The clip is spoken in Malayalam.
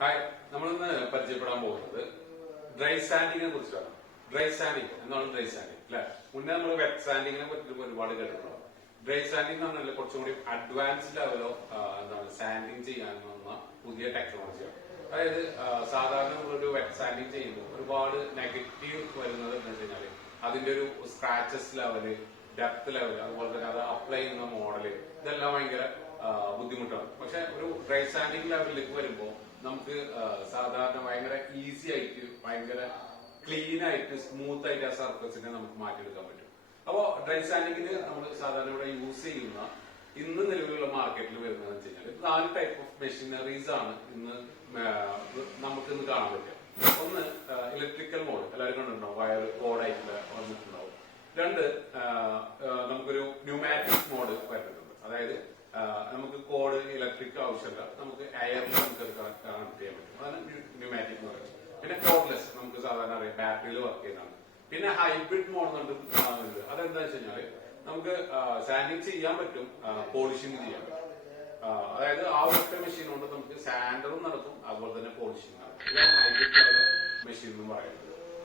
ഹായ്, നമ്മളിന്ന് പരിചയപ്പെടാൻ പോകുന്നത് ഡ്രൈ സാൻഡിങ്ങിനെ കുറിച്ചാണ്. ഡ്രൈ സാൻഡിങ് എന്നാണ് ഡ്രൈ സാൻഡിങ് അല്ലെ. മുന്നേ നമ്മൾ വെറ്റ് സാൻഡിങ്ങിനെ പറ്റി ഒരുപാട് കേട്ടിട്ടുണ്ടാവും. ഡ്രൈ സാൻഡിങ് എന്ന് പറഞ്ഞാൽ കുറച്ചും കൂടി അഡ്വാൻസ് ലെവലോ എന്താണ് സാൻഡിങ് ചെയ്യാൻ വന്ന പുതിയ ടെക്നോളജിയാണ്. അതായത് സാധാരണ നമ്മളൊരു വെറ്റ് സാൻഡിങ് ചെയ്യുമ്പോൾ ഒരുപാട് നെഗറ്റീവ് വരുന്നത് എന്ന് വെച്ച് കഴിഞ്ഞാല് അതിന്റെ ഒരു സ്ക്രാച്ചസ് ലെവല്, ഡെപ്ത് ലെവൽ, അതുപോലെ തന്നെ അത് അപ്ലൈ ചെയ്യുന്ന മോഡല്, ഇതെല്ലാം ഭയങ്കര ബുദ്ധിമുട്ടാണ്. പക്ഷെ ഒരു ഡ്രൈ സാൻഡിങ് ലെവലിലേക്ക് വരുമ്പോൾ നമുക്ക് സാധാരണ ഭയങ്കര ഈസി ആയിട്ട്, ഭയങ്കര ക്ലീൻ ആയിട്ട്, സ്മൂത്ത് ആയിട്ട് ആ സർഫസിനെ നമുക്ക് മാറ്റിയെടുക്കാൻ പറ്റും. അപ്പോ ഡ്രൈ സാൻഡിങ്ങിന് നമ്മൾ സാധാരണ ഇവിടെ യൂസ് ചെയ്യുന്ന ഇന്ന് നിലവിലുള്ള മാർക്കറ്റിൽ വരുന്നത് വെച്ച് കഴിഞ്ഞാൽ 4 ടൈപ്പ് ഓഫ് മെഷീനറീസ് ആണ് ഇന്ന് നമുക്ക് ഇന്ന് കാണാൻ പറ്റുക. ഒന്ന് ഇലക്ട്രിക്കൽ മോഡ്, എല്ലാവരും കണ്ടിട്ടുണ്ടാവും, വയർ കോഡായിട്ടുള്ള വന്നിട്ടുണ്ടാവും. 2 നമുക്കൊരു ന്യൂമാറ്റിക് മോഡ് വരുന്നുണ്ട്. അതായത് നമുക്ക് കോഡ് ഇലക്ട്രിക് ആവശ്യമില്ല, നമുക്ക് എയറിൽ നമുക്ക് കണക്ട് ചെയ്യാൻ പറ്റും. അതാണ് ന്യൂമാറ്റിക് എന്ന് പറയുന്നത്. പിന്നെ കോഡ്ലെസ്, നമുക്ക് സാധാരണ അറിയാം ബാറ്ററിയിൽ വർക്ക് ചെയ്യുന്നതാണ്. പിന്നെ ഹൈബ്രിഡ് മോഡ് എന്നുണ്ട്. അതെന്താ വെച്ച് കഴിഞ്ഞാല് നമുക്ക് സാൻഡിങ് ചെയ്യാൻ പറ്റും, പോളിഷിംഗ് ചെയ്യാൻ പറ്റും. അതായത് ആ ഒറ്റ മെഷീൻ കൊണ്ട് നമുക്ക് സാൻഡറും നടക്കും, അതുപോലെ തന്നെ പോളിഷിംഗ് നടക്കും. ഇതാണ് ഹൈബ്രിഡ് മെഷീൻ എന്ന് പറയുന്നത്.